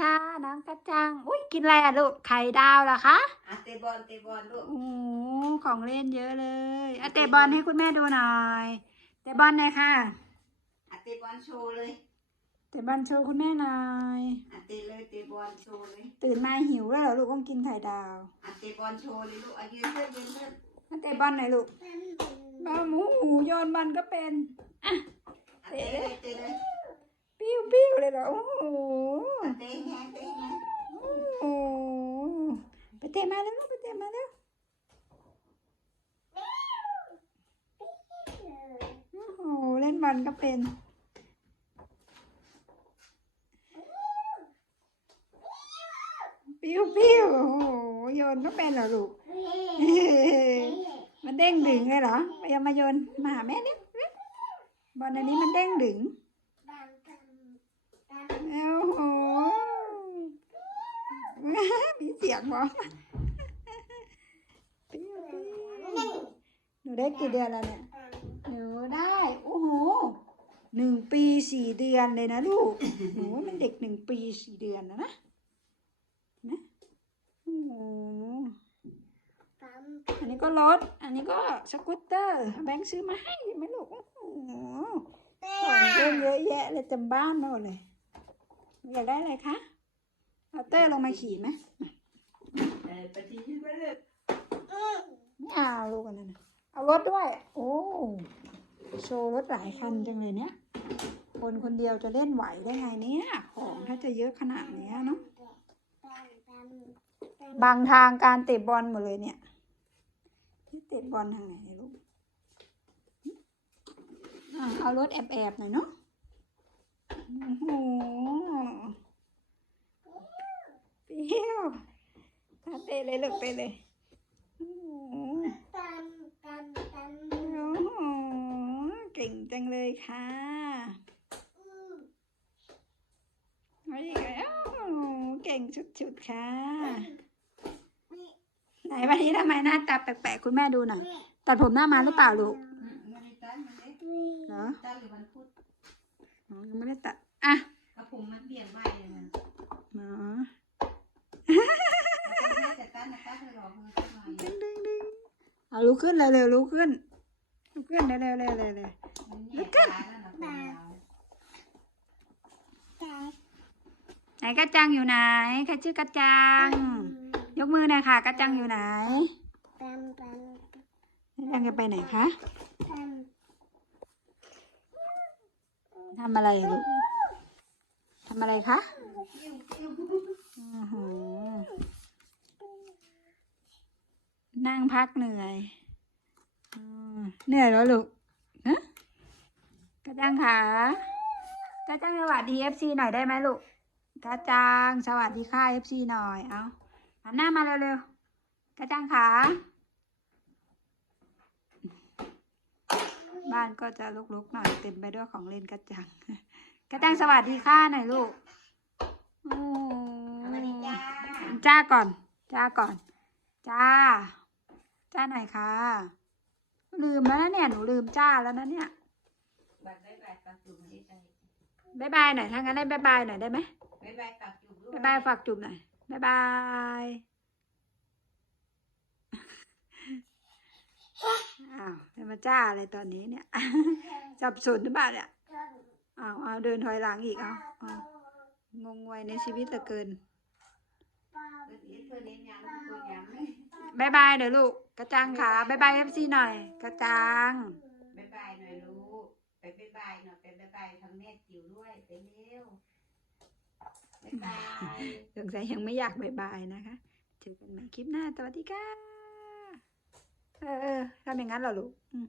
ค่ะ น้องกระจัง อุ้ยกินอะไรอะลูก ไข่ดาวเหรอคะอะเตะบอลเตะบอลลูก โอ้โหของเล่นเยอะเลยอะเตะบอลให้คุณแม่ดูหน่อย เตะบอลหน่อยค่ะอะเตะบอลโชว์เลย เตะบอลโชว์คุณแม่หน่อยอะเตะเลยเตะบอลโชว์เลย ตื่นมาหิวแล้วเหรอลูกต้องกินไข่ดาวอะเตะบอลโชว์เลยลูกอะยืนขึ้นยืนขึ้นอะเตะบอลหน่อยลูกบ้าหมูหูโยนบอลก็เป็นอะเตะเลยเตะเลย ปิ้วปิ้วเลยเหรอโอ้โห อะเตะแฮงเตะแฮง โอ้โหไปเตะมาแล้วลูกไปเตะมาแล้วโอ้โหเล่นบอลก็เป็นปิ้วปิ้วโอ้โหโยนก็เป็นเหรอลูกมันเด้งดึงเลยเหรอไปเอามาโยนมาหาแม่เนี่ยบอลอันนี้มันเด้งดึงโอ้โห มีเสี ยงบอกปิ้วปิ้วหนูได้กี่เดือนแล้วเนี่ย หนูได้ โอ้โหหนึ่งปีสี่เดือนเลยนะลูก หนูมันเด็กหนึ่งปีสี่เดือนนะนะ นะโอ้โหอันนี้ก็รถ อันนี้ก็สกูตเตอร์ แบงค์ซื้อมาให้ใช่ไหมลูก โอ้โหของเล่นเยอะแยะเลยเต็มบ้านไปหมดเลย อยากได้อะไรคะ เอาเตอร์ลงมาขี่ไหม เออปฏิทินไปเลยไม่เอาลูกอันนั้นน่ะเอารถด้วย โอ้โชว์รถหลายคันจังเลยเนี่ย คนคนเดียวจะเล่นไหวได้ไงเนี่ย ของถ้าจะเยอะขนาดเนี้ยเนาะบางทางการเตะบอลหมดเลยเนี่ยนี่เตะบอลทางไหนเนี่ยลูกอะเอารถแอบๆหน่อยเนาะโอ้โหเปรี้ยว อะเตะเลยลูกเตะเลยโอ้โหโอ้โหเก่งจังเลยค่ะเอาอีกแล้วโอ้โหเก่งชุดๆค่ะ ไหนวันนี้ทำไมหน้าตาแปลกๆคุณแม่ดูหน่อยตัดผมหน้ามาหรือเปล่าลูกอืมมันได้ตันมันได้เหรอตันหรือวันพุธอ๋อยังไม่ได้ตัดอะ กระผมมันเบี่ยงไปเลยนะ อ๋อ มันจะแต่ตันนะตันให้รอมือสักหน่อย ดึงดึงดึงเอาลุ กขึ้นเร็วๆลุกขึ้นลุกขึ้นเร็วๆเร็วๆเร็วๆเร็วมันแย่ตายแล้นะคนไหนกระจังอยู่ไหนใครชื่อกระจัง ยกมือหน่อยค่ะกระจังอยู่ไหนกระจังจะไปไหนคะทำอะไรลูกทำอะไรคะอื้อหือนั่งพักเหนื่อย เหนื่อยแล้วลูกฮะกระจังขากระจังสวัสดีเอฟซีหน่อยได้ไหมลูกกระจังสวัสดีค่ะเอฟซีหน่อยเอาหันหน้ามาเร็วๆกระจังขาบ้านก็จะลุกๆหน่อยเต็มไปด้วยของเล่นกระจัง กระจังสวัสดีค่ะหน่อยลูกโอ้สวัสดีจ้าจ้าก่อน จ้าก่อน จ้า จ้าหน่อยค่ะ ลืมแล้วนะเนี่ย หนูลืมจ้าแล้วนะเนี่ยบายบายบายปากจุ่มให้ใจบายบายหน่อยถ้างั้นได้บายบายหน่อยได้ไหมบายบายปากจุ่มลูกบายบายฝากจุ่มหน่อยบายบายอ้าวจะมาจ้าอะไรตอนนี้เนี่ยจับสนหรือเปล่าเนี่ยอ้าวเอาเดินถอยหลังอีกเอาเอางงงวยในชีวิตเหลือเกินเดี๋ยวเธอเน้นย้ำตัวย้ำเลย บายบายเดี๋ยวลูก กระจังค่ะบายบายเอฟซีหน่อย กระจังบายบายหน่อยลูกไปบายบายหน่อยไปบายบายทางแม่จิ๋วด้วยไปเร็วบายบายสงสัยยังไม่อยากบายบายนะคะเจอกันใหม่คลิปหน้าสวัสดีค่ะเออเออทำอย่างนั้นเหรอลูกอืม